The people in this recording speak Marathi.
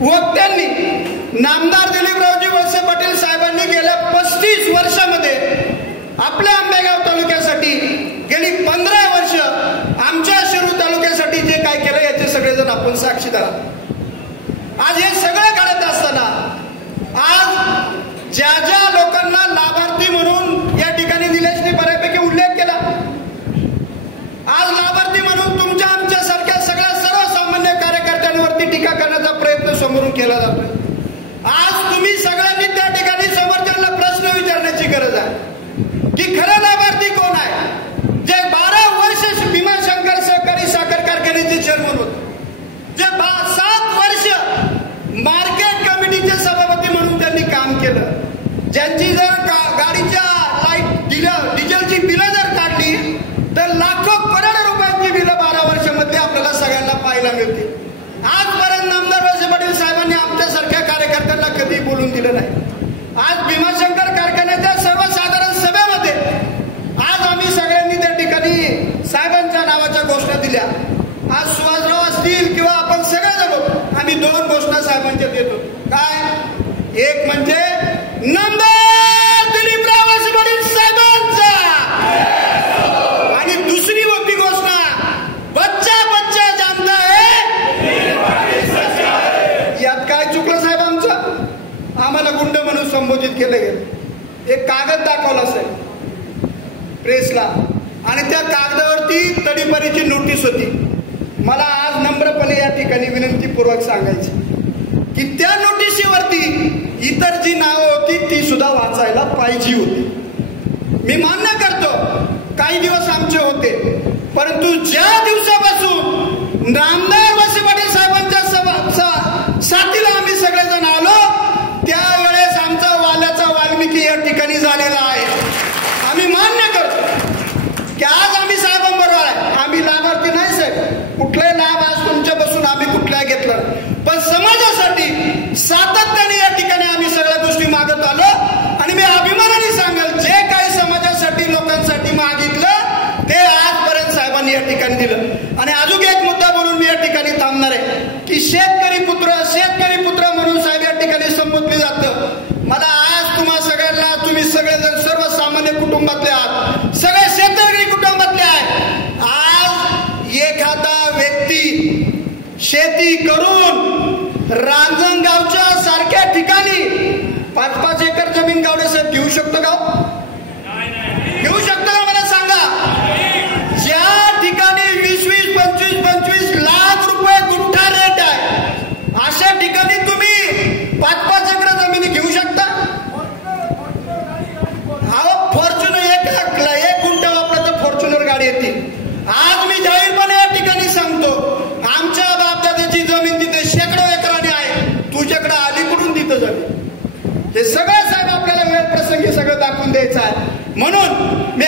वक्त्यांनी नामदार दिलीपरावजी वळसे पाटील साहेबांनी गेल्या 35 वर्षामध्ये आपल्या आंबेगाव तालुक्यासाठी गेली 15 वर्ष आमच्या शिरूर तालुक्यासाठी जे काय केलं याचे सगळेजण आपण साक्षीदार आहोत। आज हे सगळं घडत असताना आज ज्या ज्या लोकांना लाभार्थी म्हणून या ठिकाणी निलेशने बऱ्यापैकी उल्लेख केला, आज लाभार्थी म्हणून तुमच्या आमच्या सारख्या सगळ्या सर्वसामान्य कार्यकर्त्यांवरती टीका करण्याचा प्रयत्न समोरून केला जातो। आज तुम्ही सगळ्यांनी त्या ठिकाणी समोरच्यांना प्रश्न विचारण्याची गरज आहे की खरं लाभार्थी कोण आहे, जे 12 वर्ष भीमाशंकर सहकारी साखर कारखान्याचे चेअरमन होते, जे 7 वर्ष मार्केट कमिटीचे सभापती म्हणून त्यांनी काम केलं, ज्यांची जर गाडीच्या लाईट डिझेलची बिलं जर काढली तर लाखो करोड रुपयांची बिलं 12 वर्षामध्ये आपल्याला सगळ्यांना पाहायला मिळते। आजपर्यंत नामदार वळसे पाटील साहेबांनी आमच्यासारख्या कार्यकर्त्यांना कधी बोलून दिलं नाही। आज भीमाशंकर कारखान्याच्या सर्वसाधारण सभेमध्ये आज आम्ही सगळ्यांनी त्या ठिकाणी साहेबांच्या नावाच्या घोषणा दिल्या। आज सुहासराव असतील किंवा आपण सगळेजण आम्ही 2 घोषणा साहेबांच्या देतो। काय? एक म्हणजे नामदार दिलीपराव वळसे पाटील साहेबांचा, आणि दुसरी होती घोषणा बच्चा बच्चा जानता है। यात काय चुकलं साहेब आमचं? आम्हाला गुंड म्हणून संबोधित केलं गेलं। एक कागद दाखवला साहेब प्रेसला आणि त्या कागदावरती तडीपारीची नोटीस होती। मला आज नम्रपणे या ठिकाणी विनंतीपूर्वक सांगायची की त्या नोटिसीवरती इतर जी नावं होती ती सुद्धा वाचायला पाहिजे होती। मी मान्य करतो काही दिवस आमचे होते, परंतु ज्या दिवसापासून नामदार वळसे पाटील साहेबांच्या साथीला आम्ही सगळेजण आलो त्यावेळेस आमचा वाल्याचा वाल्मिकी या ठिकाणी झालेला आहे। आम्ही मान्य करतो की आज आम्ही साहेबांबरोबर आहे। आम्ही लाभार्थी नाही साहेब, कुठलाही लाभ आज तुमच्यापासून आम्ही कुठलाही घेतला, पण समाजासाठी सातत्याने या ठिकाणी आम्ही सगळ्या गोष्टी मागत आलो आणि मी अभिमानाने सांगेल जे काही समाजासाठी लोकांसाठी मागितलं ते आजपर्यंत साहेबांनी या ठिकाणी दिलं। आणि अजून एक मुद्दा बोलून मी या ठिकाणी थांबणार आहे की शेतकरी पुत्र म्हणून साहेब या ठिकाणी संबोधले जातं। मला आज तुम्हा सगळ्यांना, तुम्ही सगळेजण सर्वसामान्य कुटुंबातले आहात, सगळे शेतकरी कुटुंबातले आहेत। आज एखादा व्यक्ती शेती करून रांजणगावच्या सारख्या ठिकाणी 5-5 एकर जमीन गावडे साहेब घेऊ शकतो का? घेऊ शकतो का? मला सांगा। ज्या ठिकाणी 20-20, 25-25 लाख रुपये गुंठा रेट आहे अशा ठिकाणी तुम्ही 5-5 एकर जमिनी घेऊ शकता? फॉर्च्युनर एक गुंठा वापरला तर फॉर्च्युनर गाडी येते। आज मी जाहीरपणे या ठिकाणी सांगतो आमच्या बापदादाची जमीन तिथे शेकडो एकराने आहे, तुझ्याकडे आली कुठून तिथं जमीन? हे सगळं साहेब आपल्याला वेळ प्रसंगी सगळं दाखवून द्यायचं आहे। म्हणून मी